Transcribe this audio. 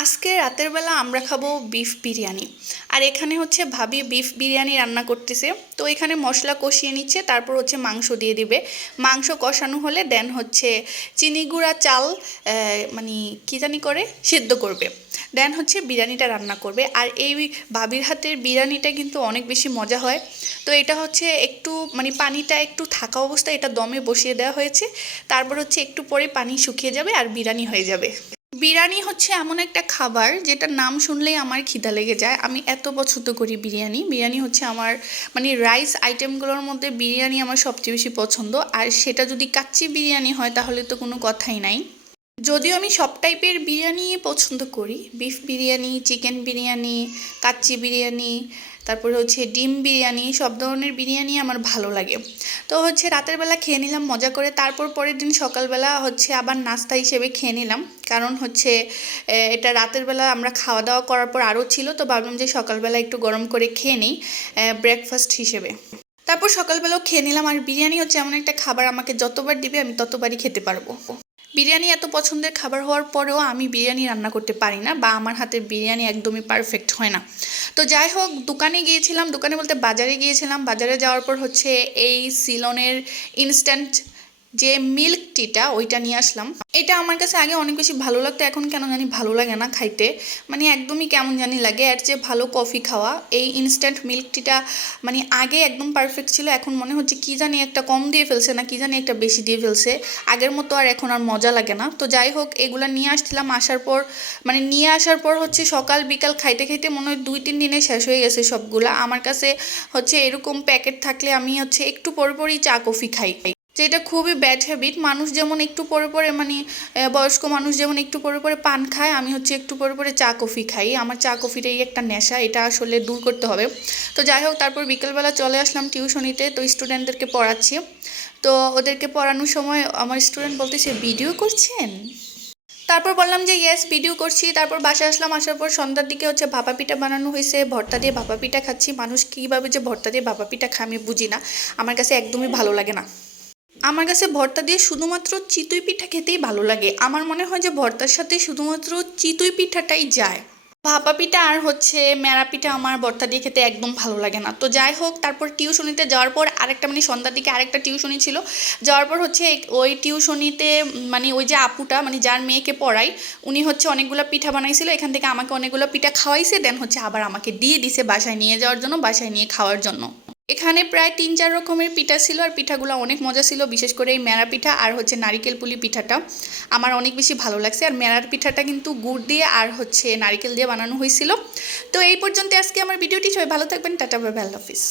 আজকে রাতের বেলা আমরা খাবো বিফ বিরিয়ানি। আর এখানে হচ্ছে ভাবি বিফ বিরিয়ানি রান্না করতেছে। তো এখানে মশলা কষিয়ে নিচ্ছে, তারপর হচ্ছে মাংস দিয়ে দিবে। মাংস কষানো হলে দেন হচ্ছে চিনি গুঁড়া চাল মানে কী জানি করে সিদ্ধ করবে, দেন হচ্ছে বিরিয়ানিটা রান্না করবে। আর এই ভাবির হাতের বিরিয়ানিটা কিন্তু অনেক বেশি মজা হয়। তো এটা হচ্ছে একটু মানে পানিটা একটু থাকা অবস্থায় এটা দমে বসিয়ে দেওয়া হয়েছে, তারপর হচ্ছে একটু পরে পানি শুকিয়ে যাবে আর বিরিয়ানি হয়ে যাবে। বিরিয়ানি হচ্ছে এমন একটা খাবার যেটার নাম শুনলেই আমার খিদা লেগে যায়। আমি এত পছন্দ করি বিরিয়ানি। বিরিয়ানি হচ্ছে আমার মানে রাইস আইটেমগুলোর মধ্যে বিরিয়ানি আমার সবচেয়ে বেশি পছন্দ। আর সেটা যদি কাচ্চি বিরিয়ানি হয় তাহলে তো কোনো কথাই নাই। যদিও আমি সব টাইপের বিরিয়ানি পছন্দ করি, বিফ বিরিয়ানি, চিকেন বিরিয়ানি, কাচ্চি বিরিয়ানি, তারপরে হচ্ছে ডিম বিরিয়ানি, সব ধরনের বিরিয়ানি আমার ভালো লাগে। তো হচ্ছে রাতের বেলা খেয়ে নিলাম মজা করে, তারপর পরের দিন সকালবেলা হচ্ছে আবার নাস্তা হিসেবে খেয়ে নিলাম। কারণ হচ্ছে এটা রাতের বেলা আমরা খাওয়া দাওয়া করার পর আরও ছিল, তো ভাবলাম যে সকালবেলা একটু গরম করে খেয়ে নিই ব্রেকফাস্ট হিসেবে। তারপর সকালবেলাও খেয়ে নিলাম। আর বিরিয়ানি হচ্ছে এমন একটা খাবার, আমাকে যতবার দিবে আমি ততবারই খেতে পারবো। বিরিয়ানি এত পছন্দের খাবার হওয়ার পরেও আমি বিরিয়ানি রান্না করতে পারি না, বা আমার হাতের বিরিয়ানি একদমই পারফেক্ট হয় না। তো যাই হোক, দোকানে গিয়েছিলাম, দোকানে বলতে বাজারে গিয়েছিলাম। বাজারে যাওয়ার পর হচ্ছে এই সিলনের ইনস্ট্যান্ট যে মিল্ক টিটা ওইটা নিয়ে আসলাম। এটা আমার কাছে আগে অনেক বেশি ভালো লাগতো, এখন কেন জানি ভালো লাগে না খাইতে। মানে একদমই কেমন জানি লাগে। এর চেয়ে ভালো কফি খাওয়া। এই ইনস্ট্যান্ট মিল্ক টিটা মানে আগে একদম পারফেক্ট ছিল, এখন মনে হচ্ছে কি জানি একটা কম দিয়ে ফেলছে না কি জানি একটা বেশি দিয়ে ফেলছে। আগের মতো আর এখন আর মজা লাগে না। তো যাই হোক, এগুলা নিয়ে আসছিলাম। আসার পর মানে নিয়ে আসার পর হচ্ছে সকাল বিকাল খাইতে খাইতে মনে হয় 2-3 দিনে শেষ হয়ে গেছে সবগুলা। আমার কাছে হচ্ছে এরকম প্যাকেট থাকলে আমি হচ্ছে একটু পর পরই চা কফি খাই, যেটা খুবই ব্যাড হ্যাবিট। মানুষ যেমন একটু পরে পরে মানে বয়স্ক মানুষ যেমন একটু পরে পরে পান খায়, আমি হচ্ছে একটু পরে পরে চা কফি খাই। আমার চা কফিটাই একটা নেশা, এটা আসলে দূর করতে হবে। তো যাই হোক, তারপর বিকেলবেলা চলে আসলাম টিউশনিতে। তো স্টুডেন্টদেরকে পড়াচ্ছি। তো ওদেরকে পড়ানোর সময় আমার স্টুডেন্ট বলতেছে, ভিডিও করছেন? তারপর বললাম যে ইয়েস, ভিডিও করছি। তারপর বাসায় আসলাম। আসার পর সন্ধ্যার দিকে হচ্ছে ভাপা পিঠা বানানো হয়েছে, ভর্তা দিয়ে ভাপা পিঠা খাচ্ছি। মানুষ কীভাবে যে ভর্তা দিয়ে ভাপা পিঠা খায় আমি বুঝি না, আমার কাছে একদমই ভালো লাগে না। আমার কাছে ভর্তা দিয়ে শুধুমাত্র চিতই পিঠা খেতেই ভালো লাগে। আমার মনে হয় যে ভর্তার সাথে শুধুমাত্র চিতই পিঠাটাই যায়। ভাপা পিঠা আর হচ্ছে মেরা পিঠা আমার ভর্তা দিয়ে খেতে একদম ভালো লাগে না। তো যাই হোক, তারপর টিউশনিতে যাওয়ার পর আরেকটা মানে সন্ধ্যার দিকে আরেকটা টিউশনি ছিল। যাওয়ার পর হচ্ছে ওই টিউশনিতে মানে ওই যে আপুটা মানে যার মেয়েকে পড়াই, উনি হচ্ছে অনেকগুলো পিঠা বানাইছিল। এখান থেকে আমাকে অনেকগুলো পিঠা খাওয়াইছে, দেন হচ্ছে আবার আমাকে দিয়ে দিছে বাসায় নিয়ে যাওয়ার জন্য, বাসায় নিয়ে খাওয়ার জন্য। এখানে প্রায় 3-4 রকমের পিঠা ছিল, আর পিঠাগুলো অনেক মজা ছিল। বিশেষ করে এই মেরা পিঠা আর হচ্ছে নারিকেল পুলি পিঠাটা আমার অনেক বেশি ভালো লাগছে। আর মেরার পিঠাটা কিন্তু গুড় দিয়ে আর হচ্ছে নারিকেল দিয়ে বানানো হয়েছিল। তো এই পর্যন্ত আজকে আমার ভিডিওটি। সবাই ভালো থাকবেন। টাটা, বাই বাই, আল্লাহ হাফিজ।